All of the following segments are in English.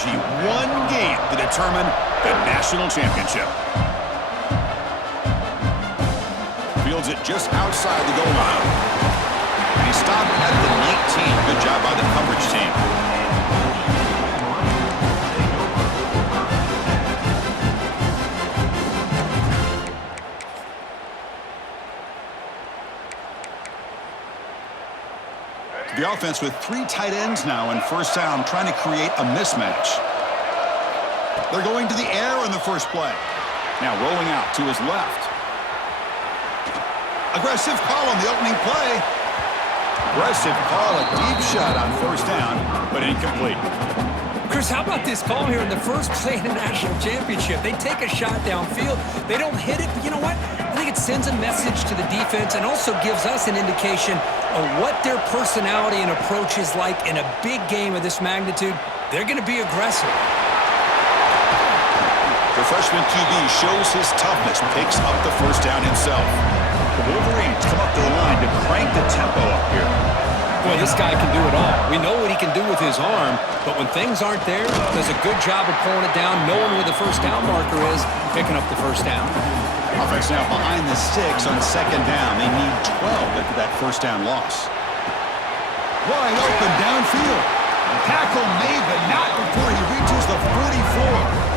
strategy. One game to determine the national championship. Fields it just outside the goal line. And he stopped at the 19. Good job by the coverage team. The offense with 3 tight ends now in first down, trying to create a mismatch. They're going to the air on the first play. Now rolling out to his left. Aggressive call on the opening play. Aggressive call, a deep shot on first down, but incomplete. Chris, how about this call here in the first play in the national championship? They take a shot downfield. They don't hit it, but you know what? I think it sends a message to the defense and also gives us an indication of what their personality and approach is like in a big game of this magnitude. They're going to be aggressive. The freshman QB shows his toughness, picks up the first down himself. The Wolverines come up to the line to crank the tempo up here. Boy, this guy can do it all. We know what he can do with his arm, but when things aren't there, does a good job of pulling it down, knowing where the first down marker is, picking up the first down. Offense now behind the 6 on second down. They need 12 after that first down loss. Wide open downfield. Tackle made, but not before he reaches the 44.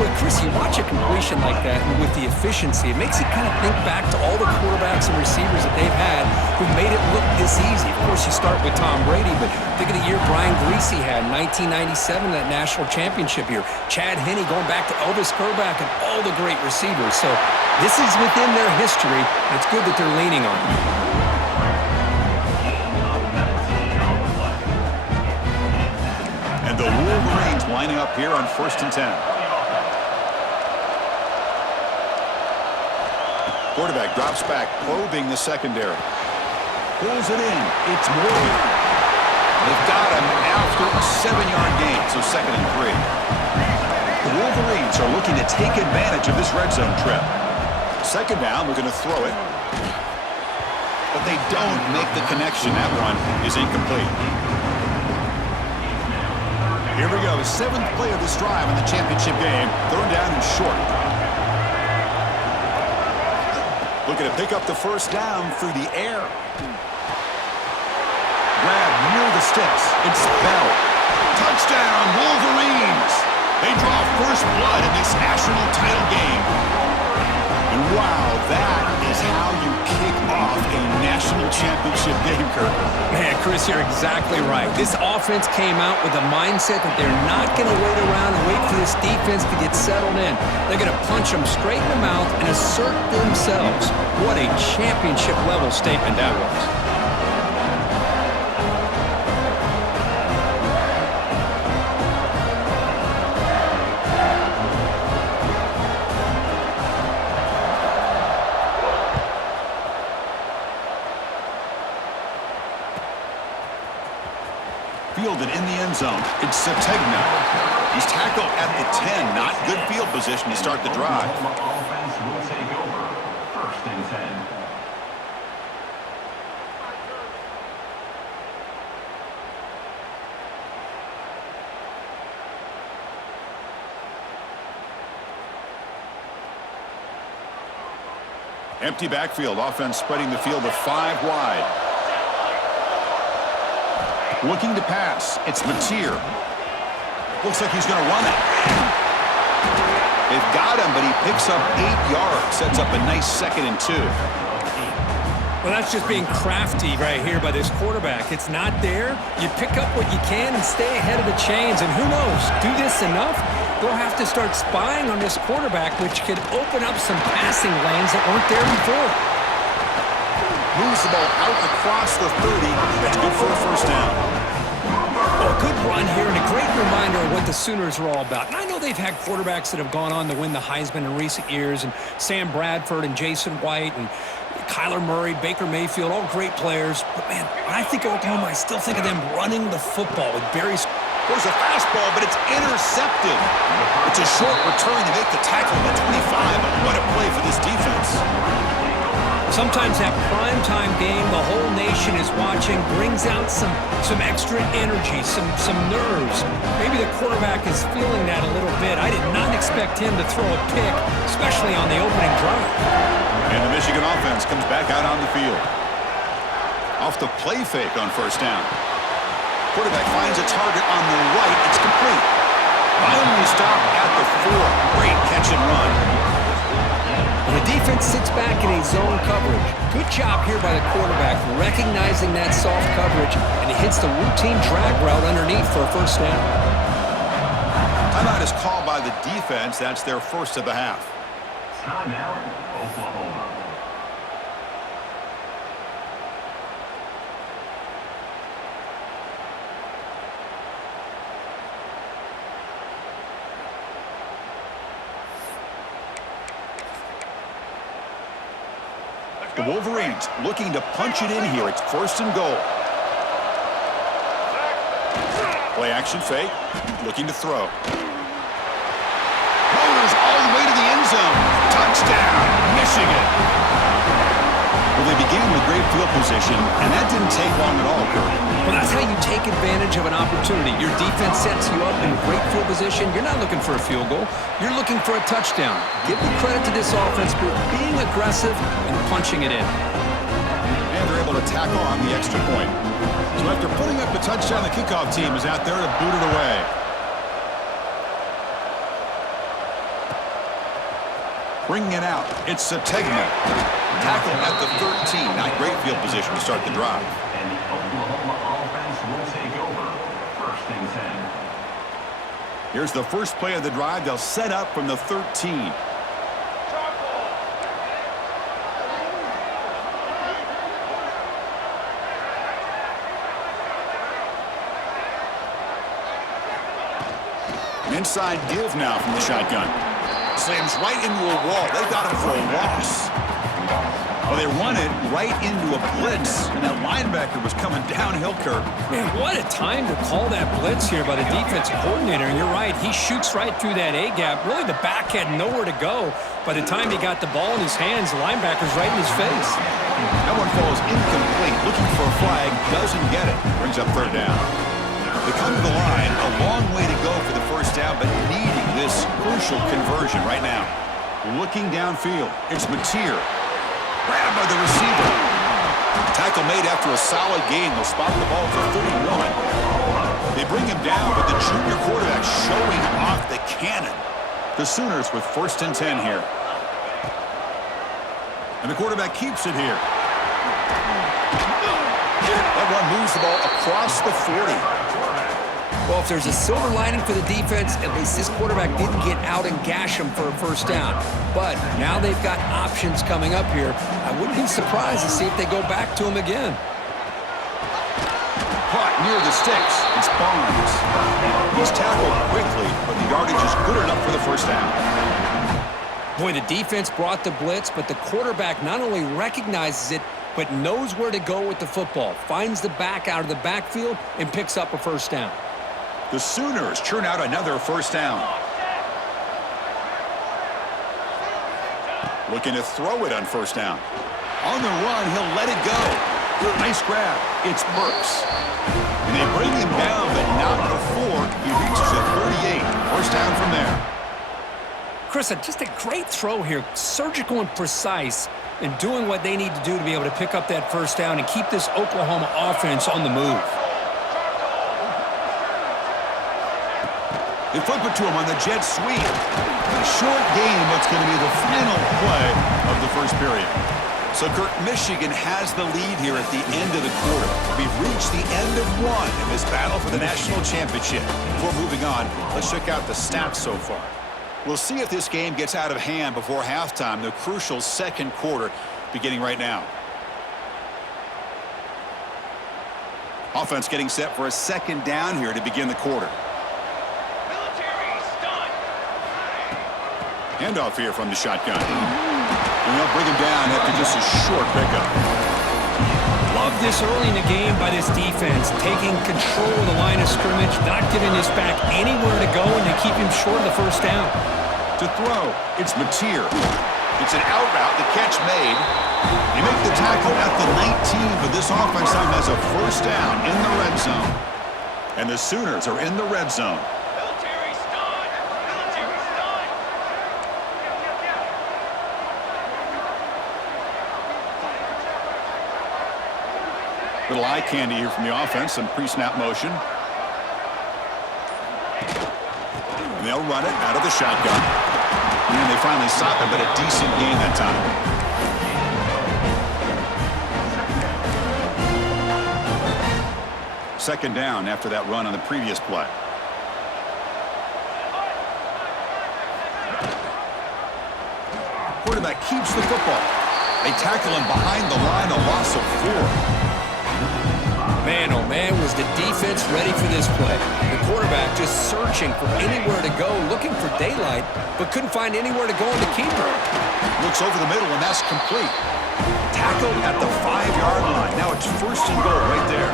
Boy, Chris, you watch a completion like that, and with the efficiency, it makes you kind of think back to all the quarterbacks and receivers that they've had who made it look this easy. Of course, you start with Tom Brady, but think of the year Brian Griese had in 1997, that national championship year. Chad Henne going back to Elvis Grbac and all the great receivers. So this is within their history, and it's good that they're leaning on it. And the Wolverines lining up here on 1st and 10. Quarterback drops back, probing the secondary. Pulls it in. It's Moore. They've got him after a 7-yard gain, so 2nd and 3. The Wolverines are looking to take advantage of this red zone trip. 2nd down, we're going to throw it. But they don't make the connection. That one is incomplete. Here we go, the 7th play of this drive in the championship game. 3rd down and short. Looking to pick up the first down through the air. Grab near the sticks. It's Bell. Touchdown, Wolverines! They draw first blood in this national title game. And wow, that is how you kick off a national championship game, Kirk. Man, Chris, you're exactly right. This offense came out with a mindset that they're not going to wait around and wait for this defense to get settled in. They're going to punch them straight in the mouth and assert themselves. What a championship-level statement that was. Fielded in the end zone. It's Sategna. He's tackled at the 10. Not good field position to start the drive. Offense will take over. 1st and 10. Empty backfield. Offense spreading the field with 5 wide. Looking to pass. It's Mateer. Looks like he's going to run it. They've got him, but he picks up 8 yards. Sets up a nice 2nd and 2. Well, that's just being crafty right here by this quarterback. It's not there. You pick up what you can and stay ahead of the chains. And who knows, do this enough, they'll have to start spying on this quarterback, which could open up some passing lanes that weren't there before. Moves the ball out across the 30. That's good for a first down. Well, a good run here and a great reminder of what the Sooners are all about. And I know they've had quarterbacks that have gone on to win the Heisman in recent years, and Sam Bradford and Jason White and Kyler Murray, Baker Mayfield, all great players. But, man, when I think of Oklahoma, I still think of them running the football with Barry. There's a fastball, but it's intercepted. It's a short return to make the tackle at the 25. What a play for this defense. Sometimes that primetime game, the whole nation is watching, brings out some extra energy, some nerves. Maybe the quarterback is feeling that a little bit. I did not expect him to throw a pick, especially on the opening drive. And the Michigan offense comes back out on the field. Off the play fake on first down. Quarterback finds a target on the right. It's complete. Finally stopped at the 4. Great catch and run. And the defense sits back in a zone coverage. Good job here by the quarterback, recognizing that soft coverage, and he hits the routine drag route underneath for a first down. Timeout is called by the defense. That's their first of the half. Timeout, Oklahoma. The Wolverines looking to punch it in here. It's first and goal. Play action fake. Looking to throw. Motors all the way to the end zone. Touchdown, Michigan. Well, they began with great field position, and that didn't take long at all, Kirk. Well, that's how you take advantage of an opportunity. Your defense sets you up in great field position. You're not looking for a field goal. You're looking for a touchdown. Give the credit to this offense for being aggressive and punching it in. And they're able to tack on the extra point. So after putting up the touchdown, the kickoff team is out there to boot it away. Bringing it out, it's Sategna. Tackle at the 13. Not great field position to start the drive. And the Oklahoma offense will take over. First and 10. Here's the first play of the drive. They'll set up from the 13. An inside give now from the shotgun. Slams right into a wall. They got him for a loss. Well, they run it right into a blitz, and that linebacker was coming downhill, Kirk. Man, what a time to call that blitz here by the defensive coordinator. And you're right, he shoots right through that A-gap. Really, the back had nowhere to go. By the time he got the ball in his hands, the linebacker's right in his face. That one falls incomplete. Looking for a flag, doesn't get it. Brings up third down. They come to the line, a long way to go for the first down, but needing this crucial conversion right now. Looking downfield, it's Mateer. Grabbed by the receiver. Tackle made after a solid gain. They'll spot the ball for 31. They bring him down, but the junior quarterback showing off the cannon. The Sooners with first and 10 here. And the quarterback keeps it here. That one moves the ball across the 40. Well, if there's a silver lining for the defense, at least this quarterback didn't get out and gash him for a first down. But now they've got options coming up here. I wouldn't be surprised to see if they go back to him again. Caught near the sticks. It's Barnes. He's tackled quickly, but the yardage is good enough for the first down. Boy, the defense brought the blitz, but the quarterback not only recognizes it, but knows where to go with the football. Finds the back out of the backfield and picks up a first down. The Sooners churn out another first down. Looking to throw it on first down. On the run, he'll let it go. Nice grab. It's Burks. And they bring him down, but not before he reaches the 38. First down from there. Chris, just a great throw here. Surgical and precise in doing what they need to do to be able to pick up that first down and keep this Oklahoma offense on the move. They flip it to him on the jet sweep. A short game, what's going to be the final play of the first period. So, Kirk, Michigan has the lead here at the end of the quarter. We've reached the end of one in this battle for the national championship. Before moving on, let's check out the stats so far. We'll see if this game gets out of hand before halftime, the crucial second quarter beginning right now. Offense getting set for a second down here to begin the quarter. Handoff here from the shotgun. And they'll bring him down after just a short pickup. Love this early in the game by this defense, taking control of the line of scrimmage, not giving this back anywhere to go, and to keep him short of the first down. To throw, it's Mateer. It's an out route, the catch made. They make the tackle at the 19, but this offense now has a first down in the red zone. And the Sooners are in the red zone. Military stun! Military stun! Little eye candy here from the offense, some pre-snap motion. And they'll run it out of the shotgun. And they finally stop it, but a decent gain that time. Second down after that run on the previous play. Quarterback keeps the football. They tackle him behind the line, a loss of 4. Man, oh man, was the defense ready for this play. The quarterback just searching for anywhere to go, looking for daylight, but couldn't find anywhere to go in the keeper. Looks over the middle, and that's complete. Tackled at the 5-yard line. Now it's first and goal right there.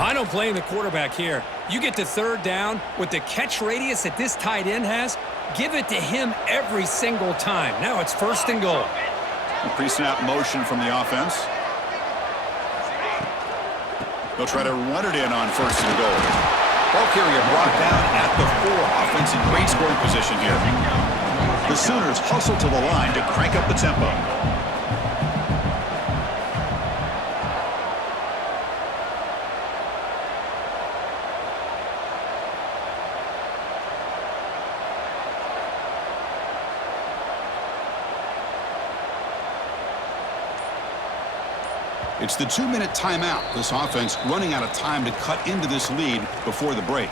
I don't blame the quarterback here. You get to third down with the catch radius that this tight end has, give it to him every single time. Now it's first and goal. A pre-snap motion from the offense. They'll try to run it in on first and goal. Ball carrier brought down at the 4. Offense in great scoring position here. The Sooners hustle to the line to crank up the tempo. It's the 2-minute timeout. This offense running out of time to cut into this lead before the break.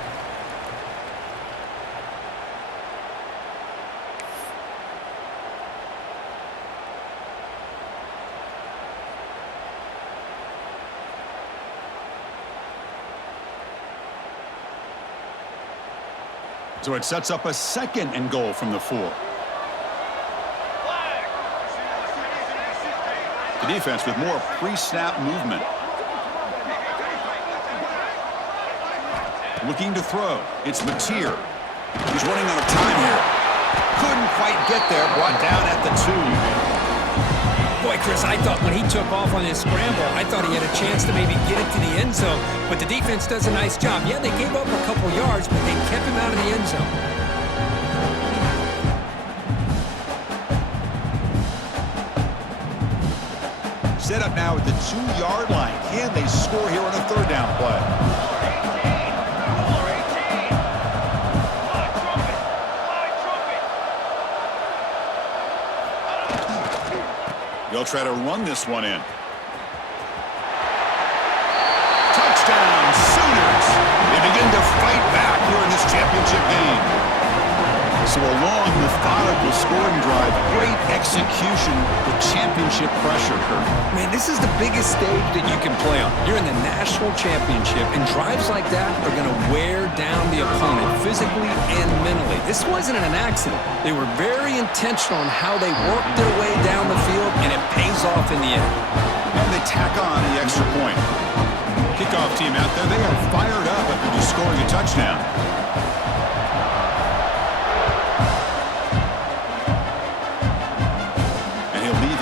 So it sets up a second and goal from the 4. The defense with more pre-snap movement. Looking to throw. It's Mateer. He's running out of time here. Couldn't quite get there. Brought down at the 2. Boy, Chris, I thought when he took off on his scramble, I thought he had a chance to maybe get it to the end zone. But the defense does a nice job. Yeah, they gave up a couple yards, but they kept him out of the end zone. Set up now at the 2-yard line. Can they score here on a third down play? They'll try to run this one in. Touchdown, Sooners! They begin to fight back here in this championship game. So a long, methodical scoring drive, great execution with championship pressure, Kurt. Man, this is the biggest stage that you can play on. You're in the national championship, and drives like that are going to wear down the opponent physically and mentally. This wasn't an accident. They were very intentional in how they worked their way down the field, and it pays off in the end. And they tack on the extra point. Kickoff team out there, they are fired up after just scoring a touchdown.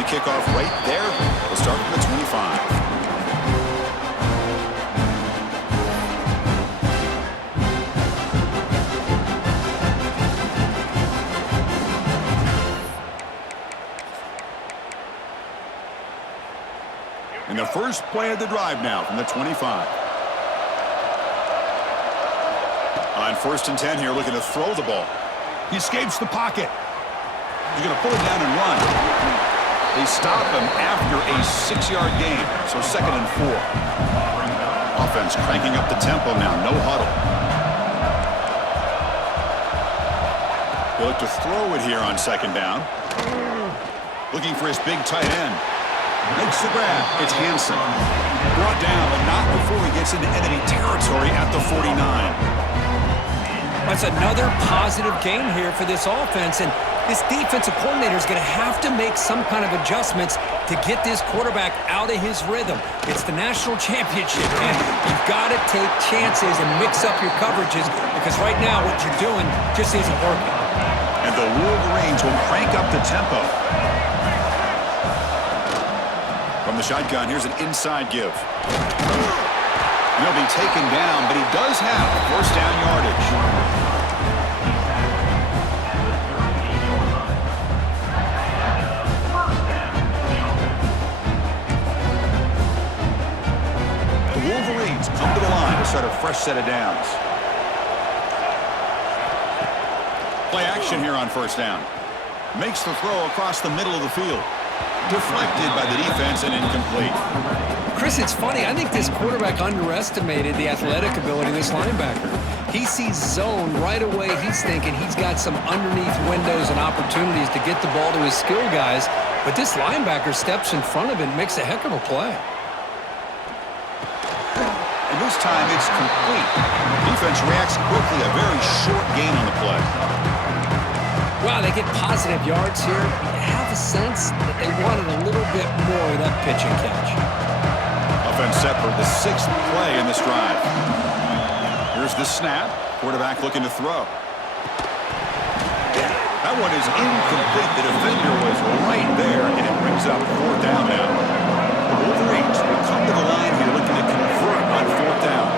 Kickoff right there. We'll start from the 25. And the first play of the drive now from the 25. On first and 10 here, looking to throw the ball. He escapes the pocket. He's going to pull it down and run. They stop him after a 6-yard gain, so second and 4. Offense cranking up the tempo now, no huddle. They look to throw it here on second down. Looking for his big tight end. Makes the grab. It's Hansen. Brought down, but not before he gets into enemy territory at the 49. That's another positive game here for this offense, and this defensive coordinator is going to have to make some kind of adjustments to get this quarterback out of his rhythm. It's the national championship, man. You've got to take chances and mix up your coverages because right now what you're doing just isn't working. And the Wolverines will crank up the tempo. From the shotgun, here's an inside give. And he'll be taken down, but he does have first down yardage. The Wolverines come to the line to start a fresh set of downs. Play action here on first down. Makes the throw across the middle of the field. Deflected by the defense and incomplete. Chris, it's funny. I think this quarterback underestimated the athletic ability of this linebacker. He sees zone right away. He's thinking he's got some underneath windows and opportunities to get the ball to his skill guys. But this linebacker steps in front of it and makes a heck of a play. And this time it's complete. Defense reacts quickly. A very short gain on the play. Wow, they get positive yards here. You have a sense that they wanted a little bit more of that pitch and catch. Offense set for the 6th play in this drive. Here's the snap. Quarterback looking to throw. That one is incomplete. The defender was right there, and it brings up 4th down now. The Wolverines will come to the line here looking to convert on 4th down.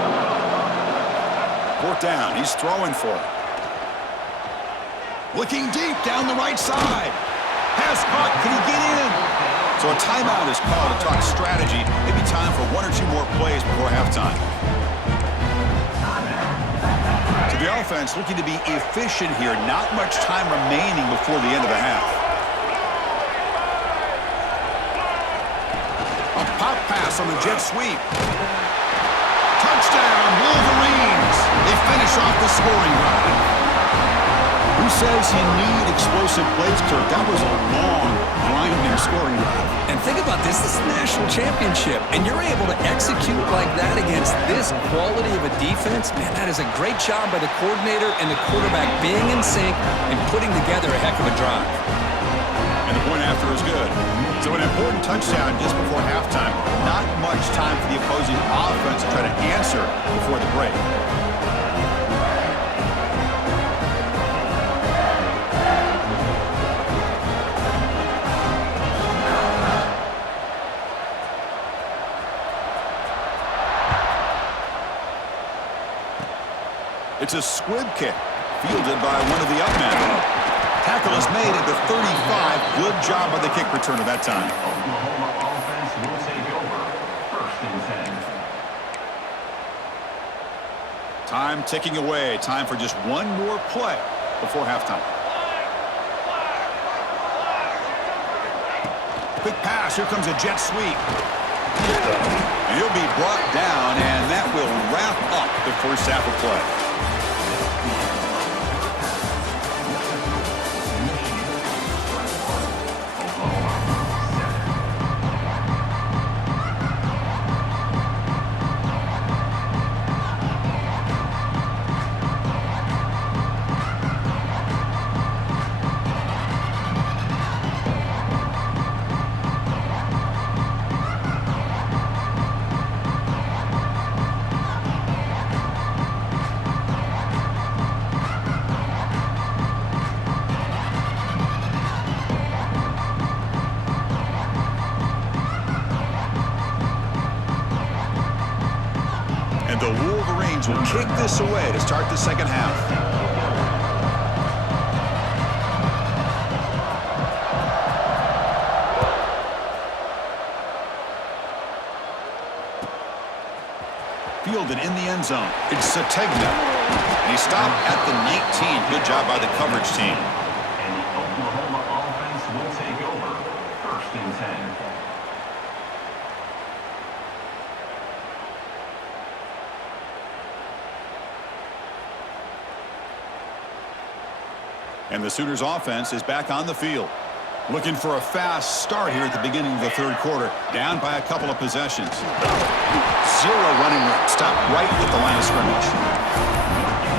4th down. He's throwing for it. Looking deep down the right side. Pass caught. Can he get in? So a timeout is called to talk strategy. Maybe time for 1 or 2 more plays before halftime. So the offense looking to be efficient here. Not much time remaining before the end of the half. A pop pass on the jet sweep. Touchdown, Wolverines. They finish off the scoring drive. Who says you need explosive plays, Kirk? That was a long, grinding scoring drive. And think about this. This is the national championship, and you're able to execute like that against this quality of a defense. Man, that is a great job by the coordinator and the quarterback being in sync and putting together a heck of a drive. And the point after is good. So an important touchdown just before halftime. Not much time for the opposing offense to try to answer before the break. It's a squib kick, fielded by one of the up men. Tackle is made at the 35. Good job by the kick returner that time. Oklahoma offense will take over. 1st and 10. Time ticking away. Time for just one more play before halftime. Quick pass. Here comes a jet sweep. And he'll be brought down, and that will wrap up the first half of play. And the Wolverines will kick this away to start the second half. Fielded in the end zone. It's Sategna. And he stopped at the 19. Good job by the coverage team. And the Oklahoma offense will take over. 1st and 10. And the Sooners offense is back on the field. Looking for a fast start here at the beginning of the 3rd quarter. Down by a couple of possessions. 0 running room. Stop right at the line of scrimmage.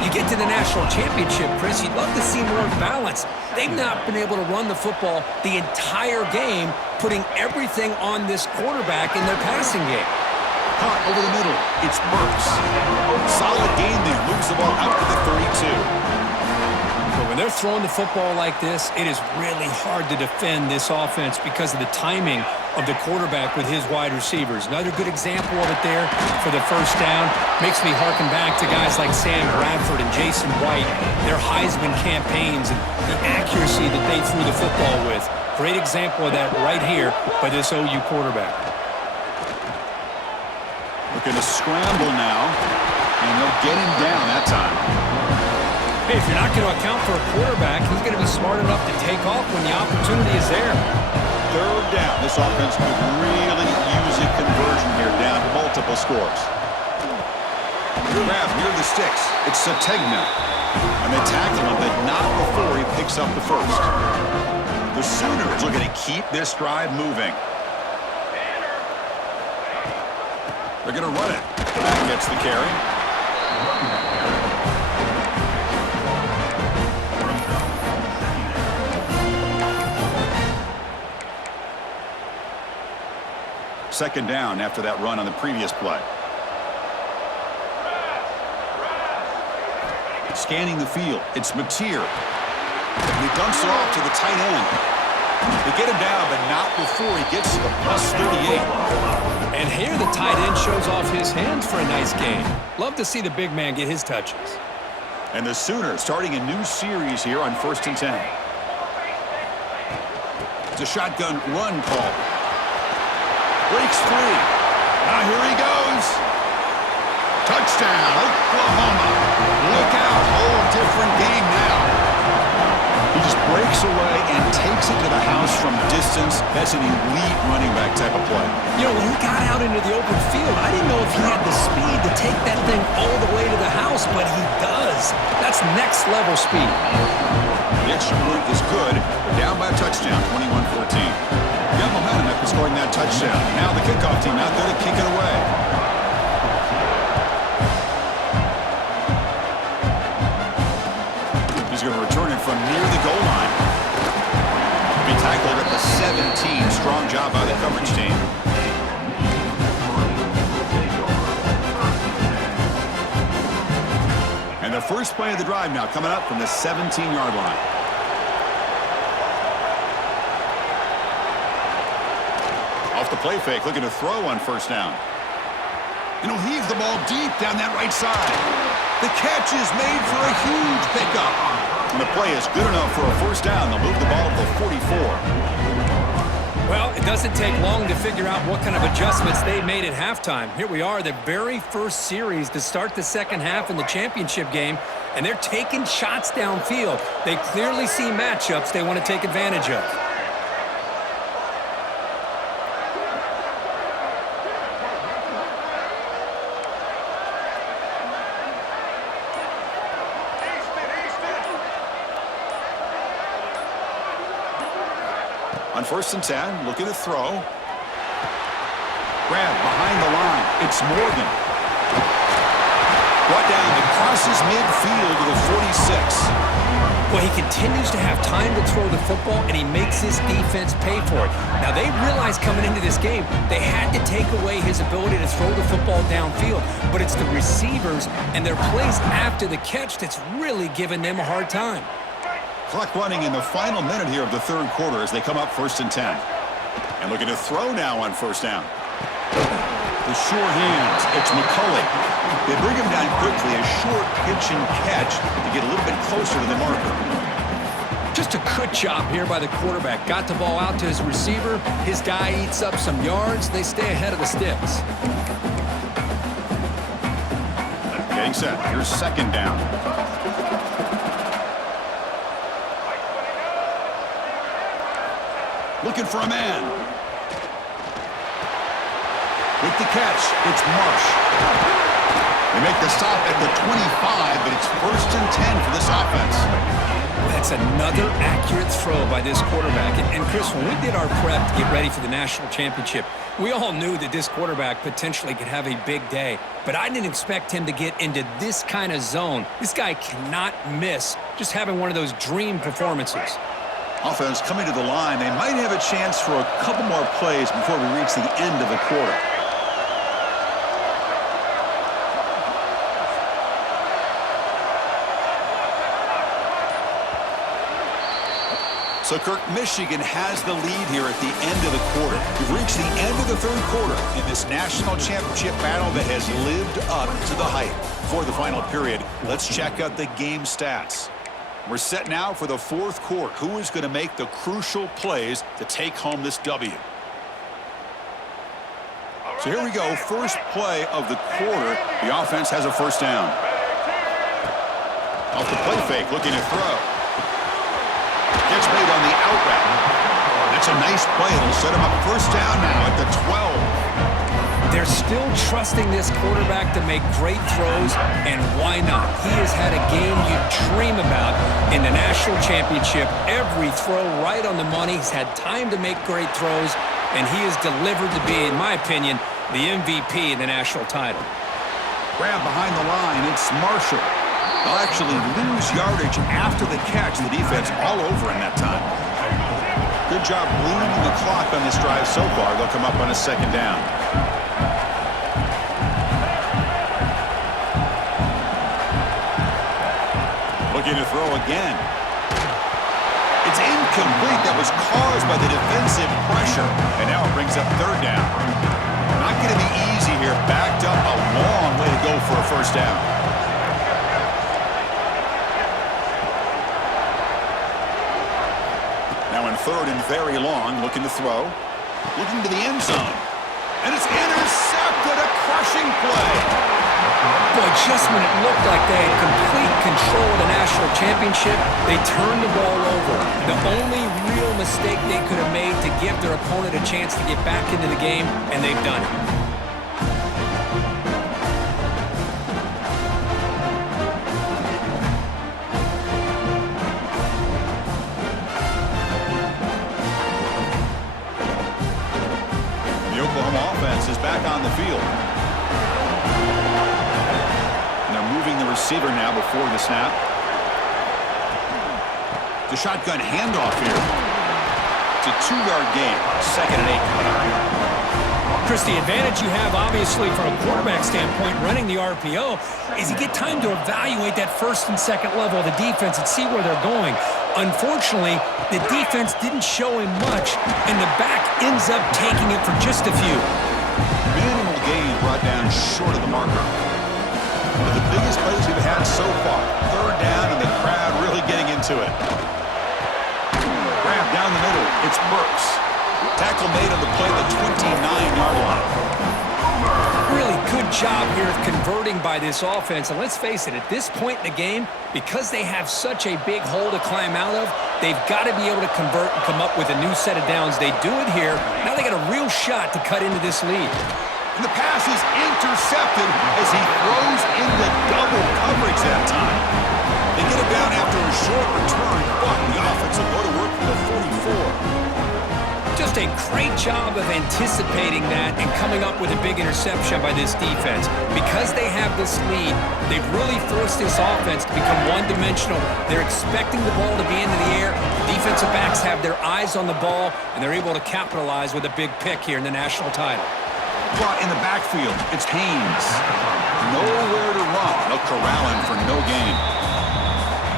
You get to the national championship, Chris, you'd love to see more balance. They've not been able to run the football the entire game, putting everything on this quarterback in their passing game. Caught over the middle. It's Burks. Solid game there. Moves the ball out to the 32. But when they're throwing the football like this, it is really hard to defend this offense because of the timing of the quarterback with his wide receivers. Another good example of it there for the first down. Makes me harken back to guys like Sam Bradford and Jason White, their Heisman campaigns and the accuracy that they threw the football with. Great example of that right here by this OU quarterback. Looking to scramble now, and they'll get him down that time. Hey, if you're not going to account for a quarterback, he's going to be smart enough to take off when the opportunity is there. Third down. This offense could really use a conversion here, down multiple scores. Grab near the sticks. It's Sategna. And they tackle him, but not before he picks up the first. The Sooners looking to keep this drive moving. They're going to run it. That gets the carry. Second down after that run on the previous play. Scanning the field. It's Mateer. And he dumps it off to the tight end. They get him down, but not before he gets to the plus 38. And here the tight end shows off his hands for a nice game. Love to see the big man get his touches. And the Sooners starting a new series here on 1st and 10. It's a shotgun run call. Breaks free. Now here he goes. Touchdown, Oklahoma. Look out, whole different game now. He just breaks away and takes it to the house from distance. That's an elite running back type of play. You know, when he got out into the open field, I didn't know if he had the speed to take that thing all the way to the house, but he does. That's next level speed. The extra point is good, but down by a touchdown, 21-14. Got momentum after scoring that touchdown. Now the kickoff team out there to kick it away. He's going to return it from near the goal line. Be tackled at the 17. Strong job by the coverage team. And the first play of the drive now coming up from the 17-yard line. Off the play fake, looking to throw on first down. And he'll heave the ball deep down that right side. The catch is made for a huge pickup. And the play is good enough for a first down. They'll move the ball to the 44. Well, it doesn't take long to figure out what kind of adjustments they made at halftime. Here we are, the very first series to start the second half in the championship game, and they're taking shots downfield. They clearly see matchups they want to take advantage of. On 1st and 10, looking to throw. Grab behind the line. It's Morgan. Brought down and crosses midfield to the 46. Well, he continues to have time to throw the football, and he makes his defense pay for it. Now, they realized coming into this game they had to take away his ability to throw the football downfield, but it's the receivers and their plays after the catch that's really giving them a hard time. Clock running in the final minute here of the third quarter as they come up 1st and 10. And looking to throw now on first down. The sure hands. It's McCulley. They bring him down quickly. A short pitch and catch to get a little bit closer to the marker. Just a good job here by the quarterback. Got the ball out to his receiver. His guy eats up some yards. They stay ahead of the sticks. Getting set. Here's second down. Looking for a man. With the catch, it's Marsh. They make the stop at the 25, but it's 1st and 10 for this offense. That's another accurate throw by this quarterback. And Chris, when we did our prep to get ready for the national championship, we all knew that this quarterback potentially could have a big day. But I didn't expect him to get into this kind of zone. This guy cannot miss just having one of those dream performances. Offense coming to the line. They might have a chance for a couple more plays before we reach the end of the quarter. So, Kirk, Michigan has the lead here at the end of the quarter. We've reached the end of the third quarter in this national championship battle that has lived up to the hype. For the final period, let's check out the game stats. We're set now for the fourth quarter. Who is going to make the crucial plays to take home this W? So here we go. First play of the quarter. The offense has a first down. Off the play fake, looking to throw. Gets made on the out route. That's a nice play. It'll set him up first down now at the 12. They're still trusting this quarterback to make great throws, and why not? He has had a game you'd dream about in the national championship. Every throw right on the money. He's had time to make great throws, and he has delivered to be, in my opinion, the MVP in the national title. Grab behind the line. It's Marshall. They'll actually lose yardage after the catch. The defense all over in that time. Good job bleeding the clock on this drive so far. They'll come up on a second down. Looking to throw again. It's incomplete. That was caused by the defensive pressure. And now it brings up third down. Not going to be easy here. Backed up a long way to go for a first down. Now in third and very long, looking to throw. Looking to the end zone. And it's intercepted. A crushing play. Boy, just when it looked like they had complete control of the national championship, they turned the ball over. The only real mistake they could have made to give their opponent a chance to get back into the game, and they've done it. The Oklahoma offense is back on the field. And they're moving the receiver now before the snap. The shotgun handoff here. It's a 2-yard gain. Second and 8. Chris, the advantage you have, obviously, from a quarterback standpoint, running the RPO, is you get time to evaluate that first and second level of the defense and see where they're going. Unfortunately, the defense didn't show him much, and the back ends up taking it for just a few. Minimal gain brought down short of the marker. One of the biggest plays we've had so far. Third down, and the crowd really getting into it. Grab down the middle. It's Burks. Tackle made on the play, the 29-yard line. Really good job here of converting by this offense. And let's face it, at this point in the game, because they have such a big hole to climb out of, they've got to be able to convert and come up with a new set of downs. They do it here. Now they got a real shot to cut into this lead. And the pass is intercepted as he throws into double coverage that time. They get it down after a short return, but the offense will go to work for the 44. Just a great job of anticipating that and coming up with a big interception by this defense. Because they have this lead, they've really forced this offense to become one-dimensional. They're expecting the ball to be into the air. The defensive backs have their eyes on the ball, and they're able to capitalize with a big pick here in the national title. Brought in the backfield, it's Haynes. Nowhere to run. They'll corral him for no gain.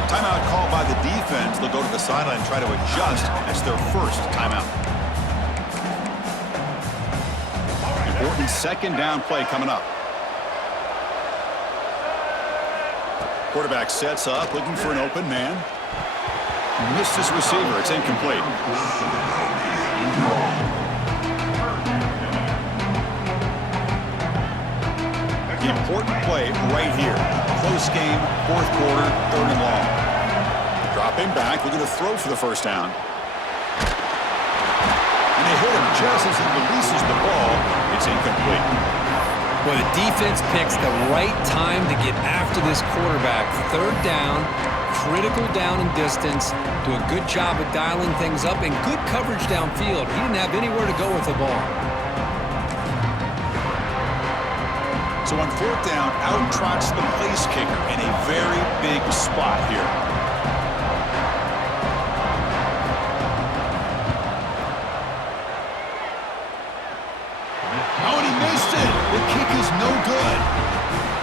Timeout called by the defense. They'll go to the sideline and try to adjust. That's their first timeout. Important second down play coming up. Quarterback sets up, looking for an open man. Missed his receiver. It's incomplete. The important play right here. Close game, fourth quarter, third and long. Dropping back, looking to throw for the first down. And they hit him just as he releases the ball. It's incomplete. Well, the defense picks the right time to get after this quarterback. Third down, critical down and distance. Do a good job of dialing things up and good coverage downfield. He didn't have anywhere to go with the ball. So on fourth down, out trots the place kicker in a very big spot here. Oh, and he missed it. The kick is no good.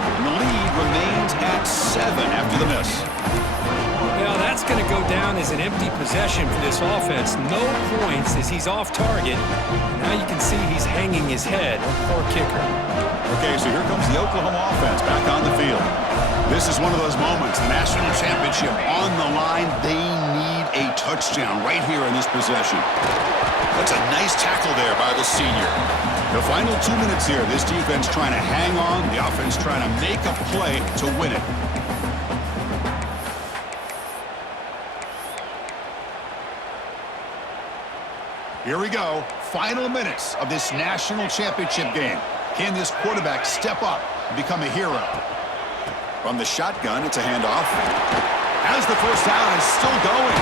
And the lead remains at 7 after the miss. Well, that's going to go down as an empty possession for this offense. No points as he's off target. Now you can see he's hanging his head. Poor kicker. Okay, so here comes the Oklahoma offense back on the field. This is one of those moments, the national championship on the line. They need a touchdown right here in this possession. That's a nice tackle there by the senior. The final 2 minutes here, this defense trying to hang on, the offense trying to make a play to win it. Here we go. Final minutes of this national championship game. Can this quarterback step up and become a hero? From the shotgun, it's a handoff. As the first down is still going.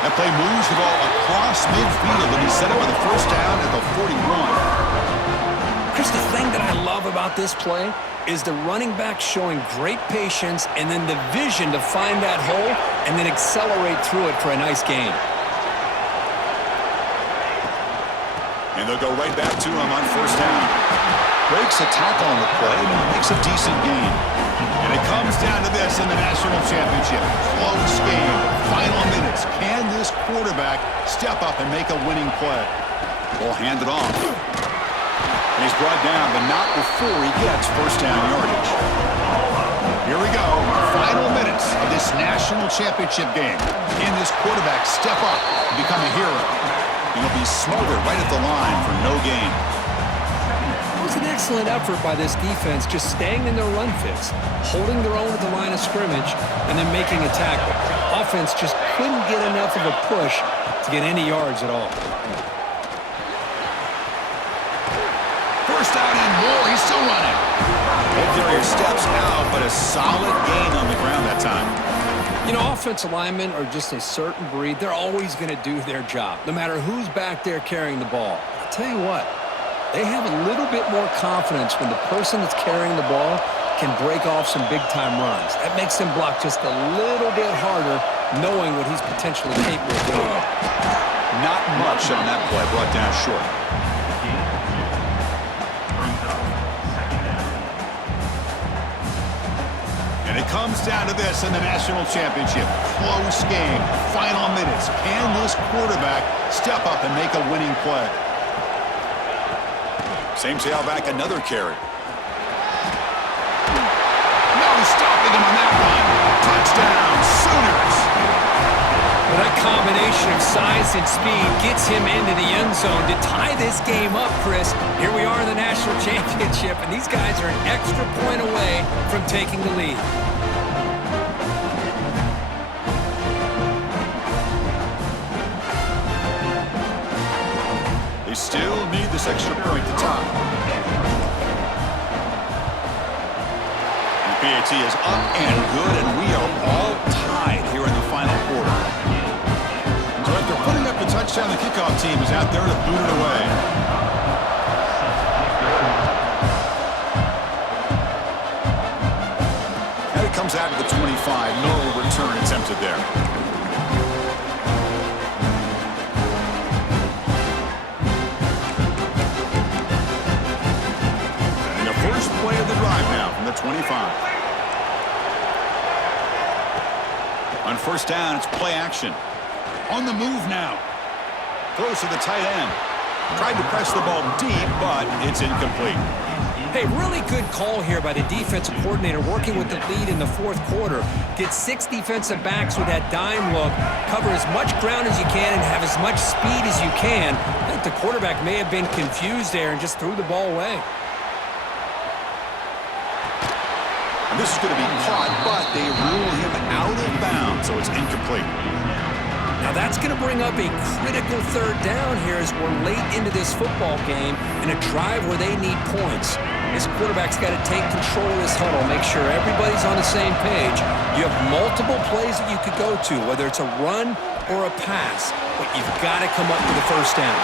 That play moves the ball across midfield and he's set up with the first down at the 41. Chris, the thing that I love about this play is the running back showing great patience and then the vision to find that hole and then accelerate through it for a nice gain. And they'll go right back to him on first down. Breaks a tackle on the play and makes a decent gain. And it comes down to this in the national championship. Close game. Final minutes. Can this quarterback step up and make a winning play? Ball handed off. And he's brought down, but not before he gets first down yardage. Here we go. Final minutes of this national championship game. Can this quarterback step up and become a hero? And he'll be smothered right at the line for no gain. It was an excellent effort by this defense, just staying in their run fits, holding their own at the line of scrimmage, and then making a tackle. Offense just couldn't get enough of a push to get any yards at all. First down and more. He's still running. Carrier steps out, but a solid gain on the ground that time. You know, offensive linemen are just a certain breed. They're always going to do their job, no matter who's back there carrying the ball. I'll tell you what, they have a little bit more confidence when the person that's carrying the ball can break off some big-time runs. That makes them block just a little bit harder, knowing what he's potentially capable of doing. Not much on that play, brought down short. And it comes down to this in the national championship. Close game, final minutes. Can this quarterback step up and make a winning play? Same tailback, another carry. No stopping him on that one. Touchdown, Sooners. Well, that combination of size and speed gets him into the end zone to tie this game up, Chris. Here we are in the national championship, and these guys are an extra point away from taking the lead. They still need this extra point to tie. The PAT is up and good, and we are all tied here in the final quarter. So after putting up the touchdown, the kickoff team is out there to boot it away. And it comes out to the 25. No return attempted there. Play of the drive now from the 25. On first down, it's play action. On the move now. Throws to the tight end. Tried to press the ball deep, but it's incomplete. Hey, really good call here by the defensive coordinator working with the lead in the fourth quarter. Get 6 defensive backs with that dime look. Cover as much ground as you can and have as much speed as you can. I think the quarterback may have been confused there and just threw the ball away. This is going to be caught, but they rule him out of bounds, so it's incomplete. Now that's going to bring up a critical third down here as we're late into this football game in a drive where they need points. This quarterback's got to take control of this huddle, make sure everybody's on the same page. You have multiple plays that you could go to, whether it's a run or a pass, but you've got to come up with a first down.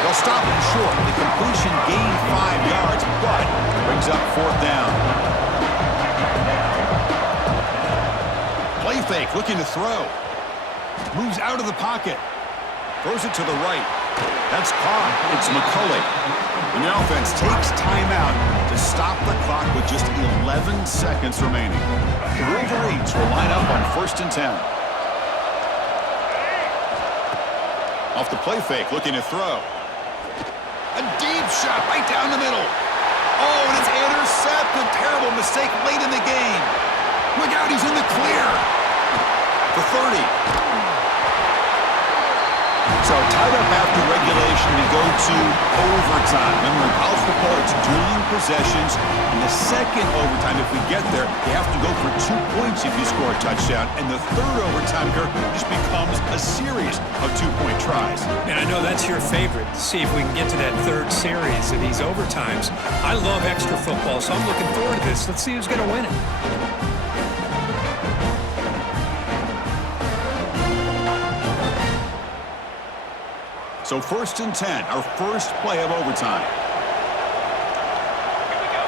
They'll stop him short. The completion gained 5 yards, but brings up fourth down. Play fake, looking to throw. Moves out of the pocket. Throws it to the right. That's caught. It's McCulley. And the offense takes timeout to stop the clock with just 11 seconds remaining. The Wolverines will line up on 1st and 10. Off the play fake, looking to throw. A deep shot right down the middle. Oh, and it's intercepted. Terrible mistake late in the game. Look out, he's in the clear. For 30. So tied up after regulation, we go to overtime. Remember, in college football, it's dueling possessions. In the second overtime, if we get there, you have to go for 2 points if you score a touchdown. And the third overtime, Kirk, just becomes a series of 2-point tries. And I know that's your favorite, to see if we can get to that third series of these overtimes. I love extra football, so I'm looking forward to this. Let's see who's going to win it. So 1st and 10, our first play of overtime.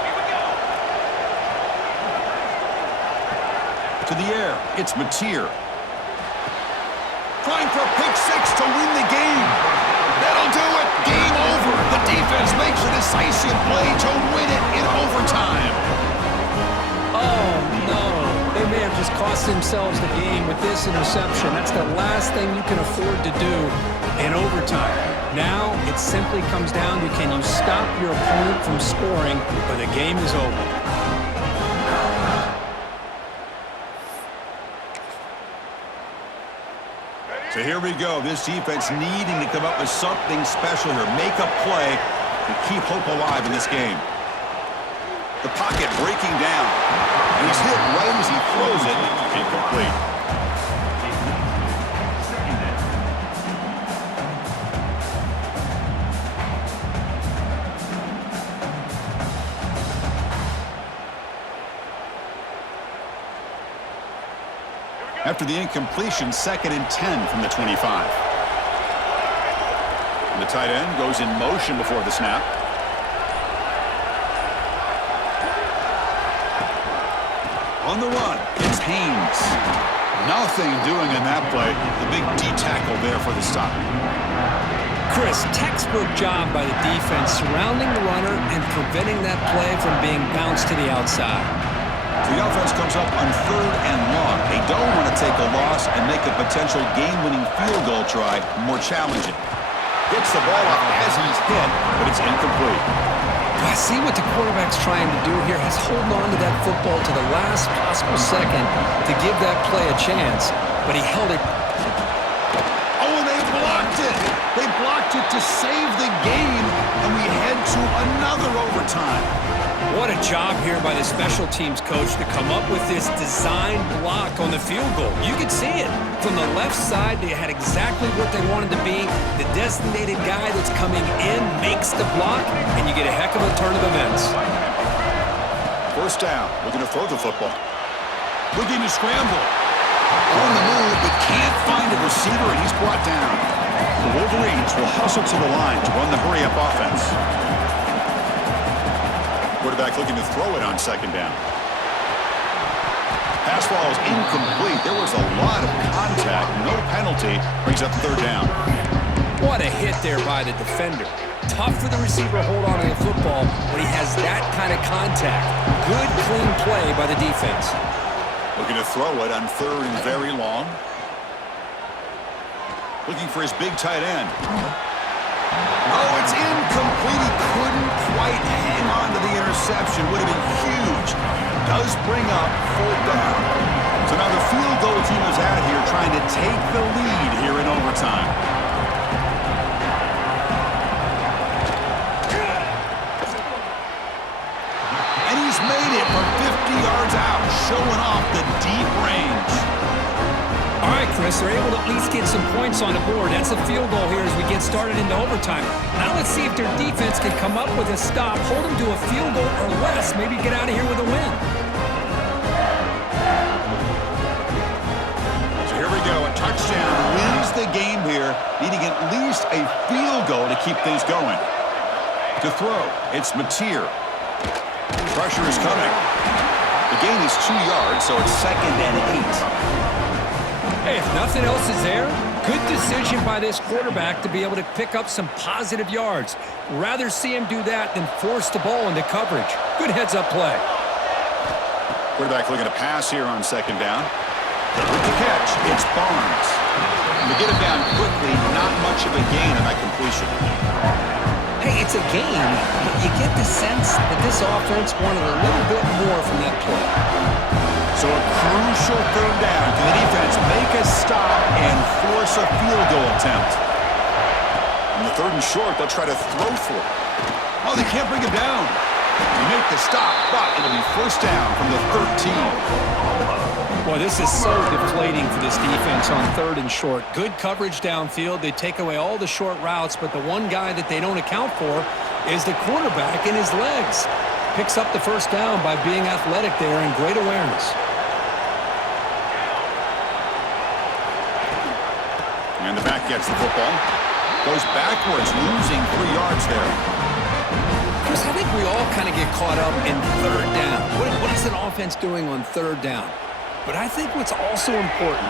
Here we go. To the air, it's Mateer. Trying for a pick six to win the game. That'll do it. Game over. The defense makes a decisive play to win it in overtime. Oh, no. They may have just cost themselves the game with this interception. That's the last thing you can afford to do in overtime. Now it simply comes down to, can you stop your opponent from scoring, or the game is over. So here we go. This defense needing to come up with something special here. Make a play to keep hope alive in this game. The pocket breaking down. And he's hit right as he throws it. Incomplete. After the incompletion, 2nd and 10 from the 25. And the tight end goes in motion before the snap. On the run, it's Haynes. Nothing doing in that play. The big D tackle there for the stop. Chris, textbook job by the defense surrounding the runner and preventing that play from being bounced to the outside. The offense comes up on 3rd and long. They don't want to take a loss and make a potential game-winning field goal try more challenging. Gets the ball off as he's hit, but it's incomplete. I see what the quarterback's trying to do here. He's holding on to that football to the last possible second to give that play a chance, but he held it. Oh, and they blocked it. They blocked it to save the game, and we head to another overtime. What a job here by the special teams coach to come up with this design block on the field goal. You could see it. From the left side, they had exactly what they wanted to be. The designated guy that's coming in makes the block, and you get a heck of a turn of events. 1st down, looking to throw the football. Looking to scramble. On the move, but can't find a receiver, and he's brought down. The Wolverines will hustle to the line to run the hurry-up offense. Quarterback looking to throw it on 2nd down. Pass ball is incomplete. There was a lot of contact. No penalty. Brings up 3rd down. What a hit there by the defender. Tough for the receiver to hold on to the football when he has that kind of contact. Good, clean play by the defense. Looking to throw it on 3rd and very long. Looking for his big tight end. Oh, it's incomplete. He couldn't quite hang on to the interception. Would have been huge. Does bring up 4th down. So now the field goal team is out here trying to take the lead here in overtime. And he's made it from 50 yards out, showing off the deep range. All right, Chris, they're able to at least get some points on the board. That's a field goal here as we get started into overtime. Now let's see if their defense can come up with a stop, hold them to a field goal or less, maybe get out of here with a win. So here we go. A touchdown wins the game here, needing at least a field goal to keep things going. To throw, it's Mateer. Pressure is coming. The gain is 2 yards, so it's 2nd and 8. Hey, if nothing else is there, good decision by this quarterback to be able to pick up some positive yards. Rather see him do that than force the ball into coverage. Good heads-up play. Quarterback looking to pass here on 2nd down. With the catch, it's Barnes. To get him down quickly, not much of a gain on that completion. Hey, it's a game, but you get the sense that this offense wanted a little bit more from that play. So a crucial third down. Can the defense make a stop and force a field goal attempt? On the third and short, they'll try to throw for it. Oh, they can't bring him down. You make the stop, but it'll be first down from the 13. Boy, this is so deflating for this defense on third and short. Good coverage downfield. They take away all the short routes, but the one guy that they don't account for is the quarterback in his legs. Picks up the first down by being athletic there and great awareness. And the back gets the football. Goes backwards, losing 3 yards there. Chris, I think we all kind of get caught up in third down. What is an offense doing on third down? But I think what's also important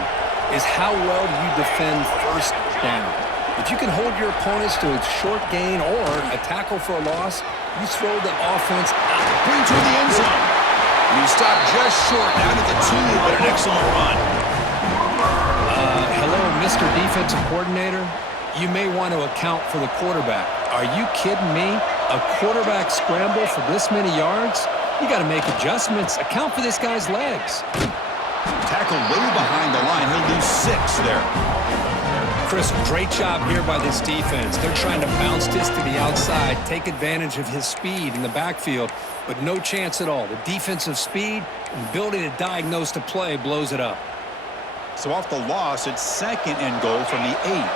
is how well do you defend first down. If you can hold your opponents to a short gain or a tackle for a loss, you throw the offense out. Bring to the end zone. And you stop just short down at the 2, but an excellent run. Hello, Mr. Defensive Coordinator. You may want to account for the quarterback. Are you kidding me? A quarterback scramble for this many yards? You got to make adjustments. Account for this guy's legs. Tackle way behind the line. He'll lose 6 there. Chris, great job here by this defense. They're trying to bounce this to the outside, take advantage of his speed in the backfield, but no chance at all. The defensive speed and ability to diagnose the play blows it up. So off the loss, it's second and goal from the 8.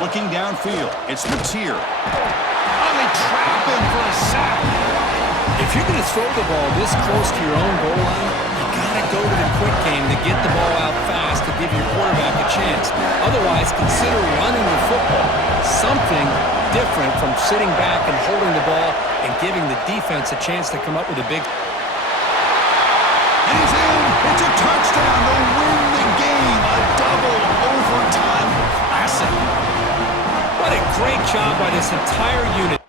Looking downfield, it's Mateer. Oh, they trap him for a sack. If you're going to throw the ball this close to your own goal line, you got to go to the quick game to get the ball out fast to give your quarterback a chance. Otherwise, consider running the football. Something different from sitting back and holding the ball and giving the defense a chance to come up with a big... And he's in. It's a touchdown to win the game. A double overtime classic. What a great job by this entire unit.